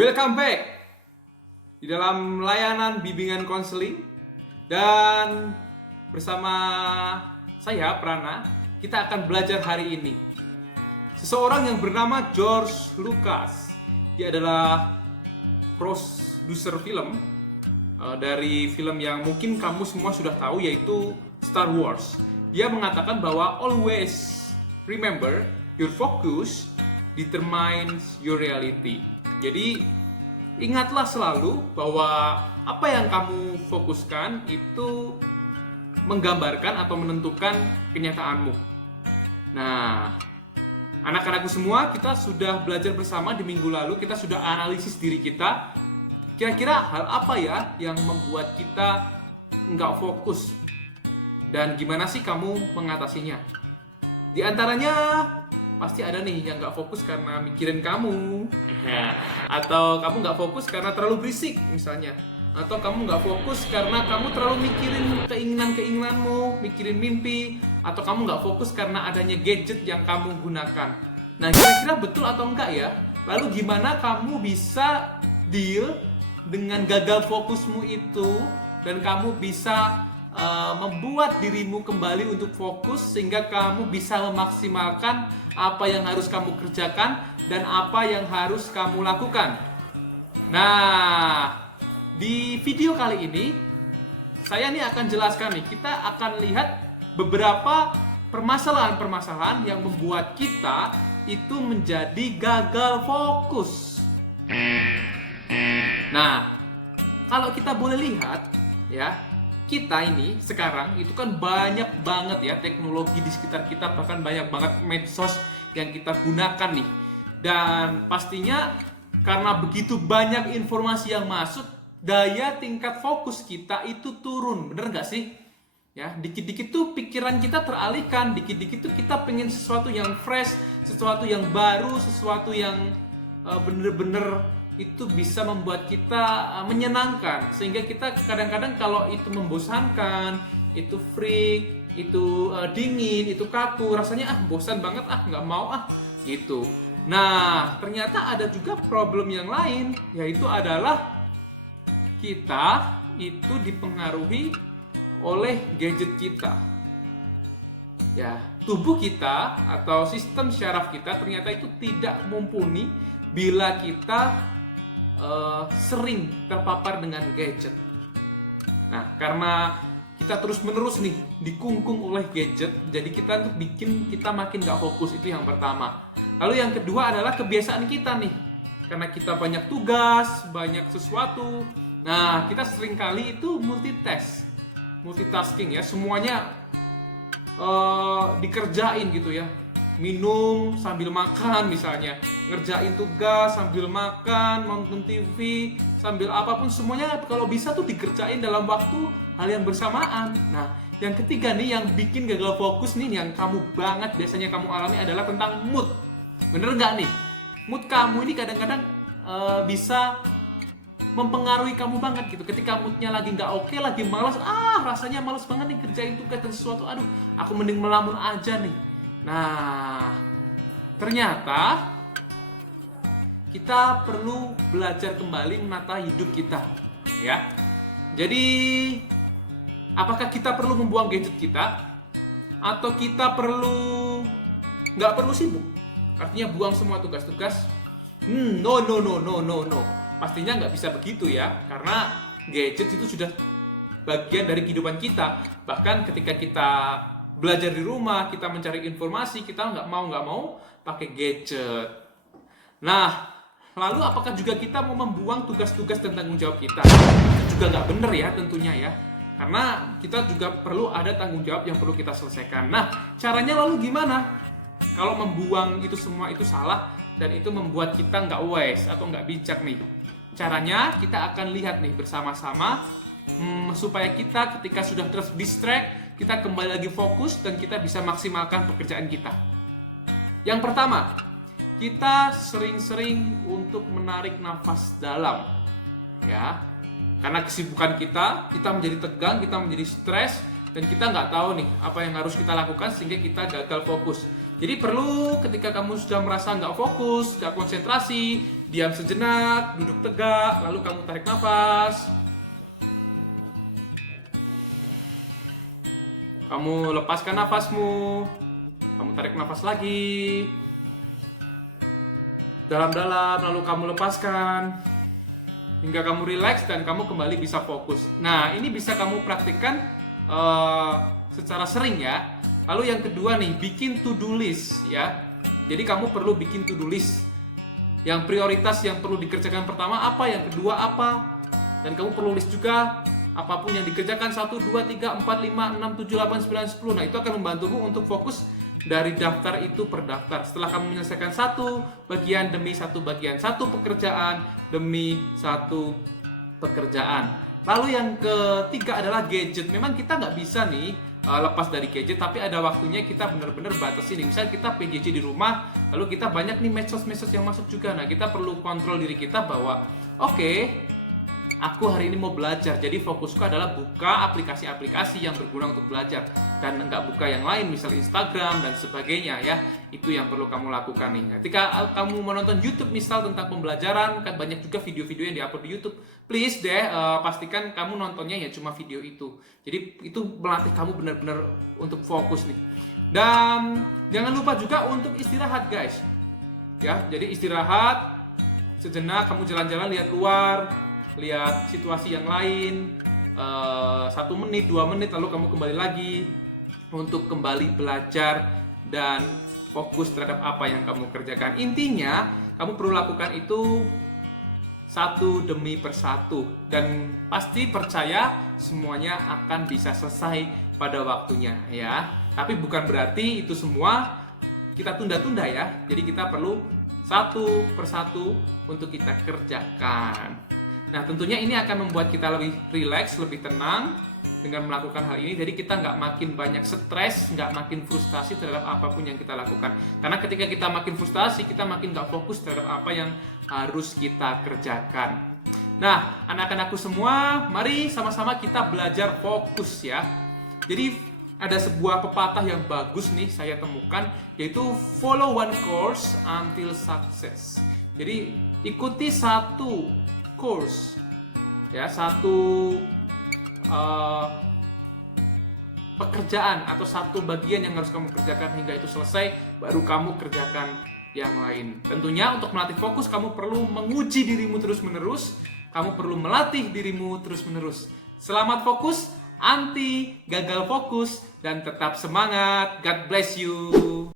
Welcome back di dalam layanan bimbingan konseling, dan bersama saya Prana, kita akan belajar hari ini. Seseorang yang bernama George Lucas. Dia adalah produser film dari film yang mungkin kamu semua sudah tahu, yaitu Star Wars. Dia mengatakan bahwa always remember your focus determines your reality. Jadi ingatlah selalu bahwa apa yang kamu fokuskan itu menggambarkan atau menentukan kenyataanmu. Nah, anak-anakku semua, kita sudah belajar bersama di minggu lalu. Kita sudah analisis diri kita. Kira-kira hal apa ya yang membuat kita nggak fokus? Dan gimana sih kamu mengatasinya? Di antaranya pasti ada nih yang nggak fokus karena mikirin kamu, atau kamu nggak fokus karena terlalu berisik misalnya, atau kamu nggak fokus karena kamu terlalu mikirin keinginanmu, mikirin mimpi, atau kamu nggak fokus karena adanya gadget yang kamu gunakan. Nah, kira-kira betul atau enggak ya? Lalu gimana kamu bisa deal dengan gagal fokusmu itu, dan kamu bisa membuat dirimu kembali untuk fokus sehingga kamu bisa memaksimalkan apa yang harus kamu kerjakan dan apa yang harus kamu lakukan. Nah, di video kali ini saya nih akan jelaskan nih, kita akan lihat beberapa permasalahan-permasalahan yang membuat kita itu menjadi gagal fokus. Nah, kalau kita boleh lihat ya, kita ini sekarang itu kan banyak banget ya teknologi di sekitar kita, bahkan banyak banget medsos yang kita gunakan nih. Dan pastinya karena begitu banyak informasi yang masuk, daya tingkat fokus kita itu turun, bener nggak sih? Ya, dikit-dikit tuh pikiran kita teralihkan, dikit-dikit tuh kita pengen sesuatu yang fresh, sesuatu yang baru, sesuatu yang bener-bener itu bisa membuat kita menyenangkan, sehingga kita kadang-kadang kalau itu membosankan, itu freak, itu dingin, itu kaku, rasanya bosan banget, nggak mau gitu. Nah, ternyata ada juga problem yang lain, yaitu adalah kita itu dipengaruhi oleh gadget kita. Ya, tubuh kita atau sistem syaraf kita ternyata itu tidak mumpuni bila kita sering terpapar dengan gadget. Nah, karena kita terus-menerus nih dikungkung oleh gadget, jadi kita tuh bikin kita makin gak fokus, itu yang pertama. Lalu yang kedua adalah kebiasaan kita nih, karena kita banyak tugas, banyak sesuatu. Nah, kita seringkali itu multitasking ya, semuanya dikerjain gitu ya. Minum sambil makan misalnya, ngerjain tugas sambil makan, nonton TV sambil apapun, semuanya kalau bisa tuh dikerjain dalam waktu hal yang bersamaan. Nah, yang ketiga nih yang bikin gagal fokus nih, yang kamu banget biasanya kamu alami adalah tentang mood. Bener nggak nih? Mood kamu ini kadang-kadang bisa mempengaruhi kamu banget gitu. Ketika moodnya lagi nggak oke, lagi malas, rasanya malas banget nih kerjain tugas dan sesuatu, aku mending melamun aja nih. Nah, ternyata kita perlu belajar kembali menata hidup kita, ya. Jadi, apakah kita perlu membuang gadget kita, atau kita nggak perlu sibuk? Artinya buang semua tugas-tugas? No. Pastinya nggak bisa begitu ya, karena gadget itu sudah bagian dari kehidupan kita. Bahkan ketika kita belajar di rumah, kita mencari informasi, kita nggak mau pakai gadget. Nah, lalu apakah juga kita mau membuang tugas-tugas dan tanggung jawab kita? Itu juga nggak bener ya tentunya ya, karena kita juga perlu ada tanggung jawab yang perlu kita selesaikan. Nah, caranya lalu gimana? Kalau membuang itu semua itu salah, dan itu membuat kita nggak wise atau nggak bijak nih. Caranya kita akan lihat nih bersama-sama, supaya kita ketika sudah terdistract, kita kembali lagi fokus dan kita bisa maksimalkan pekerjaan kita. Yang pertama, kita sering-sering untuk menarik nafas dalam, ya. Karena kesibukan kita menjadi tegang, kita menjadi stres, dan kita nggak tahu nih apa yang harus kita lakukan sehingga kita gagal fokus. Jadi perlu ketika kamu sudah merasa nggak fokus, nggak konsentrasi, diam sejenak, duduk tegak, lalu kamu tarik nafas. Kamu lepaskan nafasmu, kamu tarik nafas lagi, dalam-dalam, lalu kamu lepaskan, hingga kamu rileks dan kamu kembali bisa fokus. Nah, ini bisa kamu praktikkan secara sering ya. Lalu yang kedua nih, bikin to-do list ya. Jadi kamu perlu bikin to-do list. Yang prioritas yang perlu dikerjakan pertama apa, yang kedua apa. Dan kamu perlu list juga apapun yang dikerjakan 1, 2, 3, 4, 5, 6, 7, 8, 9, 10. Nah, itu akan membantumu untuk fokus dari daftar itu per daftar. Setelah kamu menyelesaikan satu bagian demi satu bagian, satu pekerjaan demi satu pekerjaan. Lalu yang ketiga adalah gadget. Memang kita nggak bisa nih lepas dari gadget, tapi ada waktunya kita benar-benar batasi nih. Misalnya kita PJJ di rumah, lalu kita banyak nih medsos-medsos yang masuk juga. Nah, kita perlu kontrol diri kita bahwa oke, aku hari ini mau belajar, jadi fokusku adalah buka aplikasi-aplikasi yang berguna untuk belajar dan nggak buka yang lain, misal Instagram dan sebagainya ya. Itu yang perlu kamu lakukan nih. Ketika kamu menonton YouTube misal tentang pembelajaran, kan banyak juga video-video yang diupload di YouTube. Please deh pastikan kamu nontonnya ya cuma video itu. Jadi itu melatih kamu benar-benar untuk fokus nih. Dan jangan lupa juga untuk istirahat guys. Ya, jadi istirahat sejenak, kamu jalan-jalan lihat luar, lihat situasi yang lain, 1 menit, 2 menit, lalu kamu kembali lagi untuk kembali belajar dan fokus terhadap apa yang kamu kerjakan. Intinya, kamu perlu lakukan itu satu demi persatu dan pasti percaya semuanya akan bisa selesai pada waktunya ya. Tapi bukan berarti itu semua kita tunda-tunda ya. Jadi kita perlu satu persatu untuk kita kerjakan. Nah, tentunya ini akan membuat kita lebih rileks, lebih tenang dengan melakukan hal ini. Jadi kita nggak makin banyak stres, nggak makin frustasi terhadap apapun yang kita lakukan. Karena ketika kita makin frustasi, kita makin nggak fokus terhadap apa yang harus kita kerjakan. Nah, anak-anakku semua, mari sama-sama kita belajar fokus ya. Jadi ada sebuah pepatah yang bagus nih saya temukan, yaitu follow one course until success. Jadi ikuti satu course ya, satu pekerjaan atau satu bagian yang harus kamu kerjakan hingga itu selesai, baru kamu kerjakan yang lain. Tentunya untuk melatih fokus kamu perlu menguji dirimu terus-menerus, kamu perlu melatih dirimu terus-menerus. Selamat fokus, anti gagal fokus, dan tetap semangat. God bless you.